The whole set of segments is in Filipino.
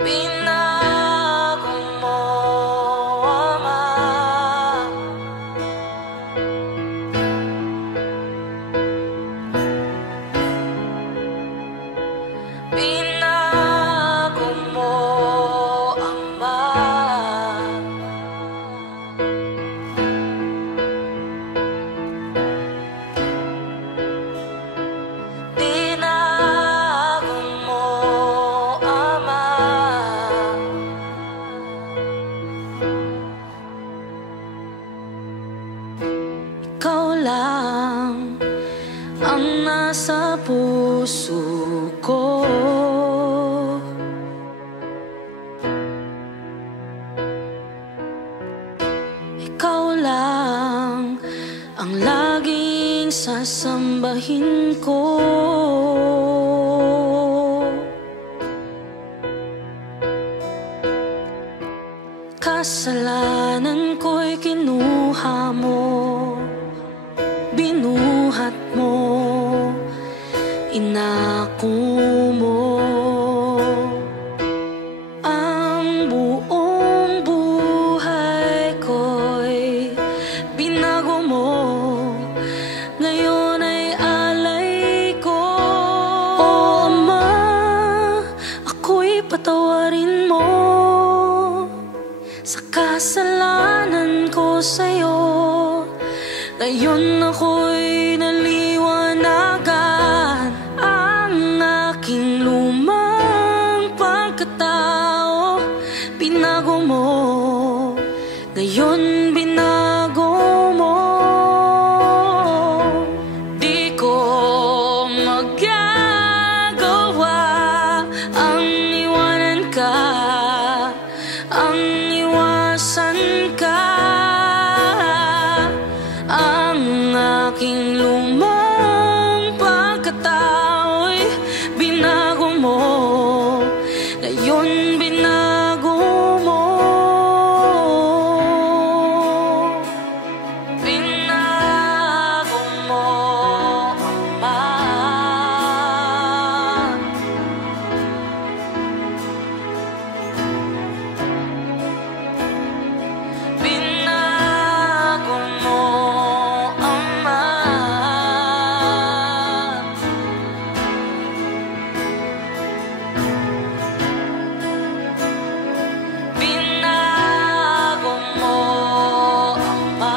Binago mo, Ama. Binago mo, Ama. Binago mo, Ama. Ikaw lang ang nasa puso ko. Ikaw lang ang laging sasambahin ko. Kasalanan ko'y kinuha mo, binuhat mo, inako mo. Ang buong buhay ko'y binago mo, ngayon ay alay ko. O Ama, ako'y patawarin mo sa kasalanan ko sa'yo. Ngayon ako'y naliwanagan ang aking lumang pagkatao. Binago mo, ngayon binago mo. Di ko magagawa ang iwanan ka, ang iwasan ka. Ang aking lumang pagkatao'y binago mo, ngayon binago mo. Binago mo, Ama. Binago mo, Ama. Binago mo, Ama.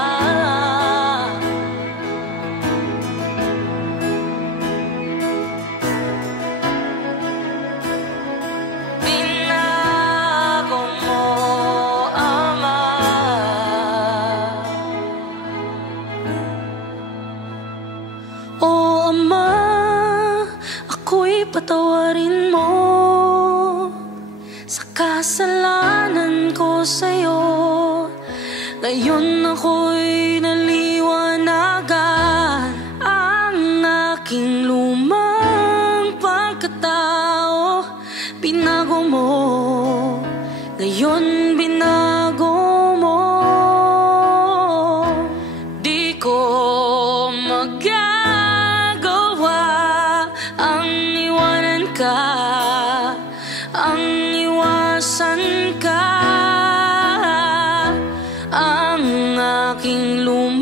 Binago mo, Ama. O Ama, ako'y patawarin mo sa kasalanan ko sa'yo. Ngayon ako'y naliwanagan ang aking lumang pagkatao. Binago mo, ngayon binago mo. Di ko magagawa ang iwanan ka, ang iwasan ka. Ang aking lumang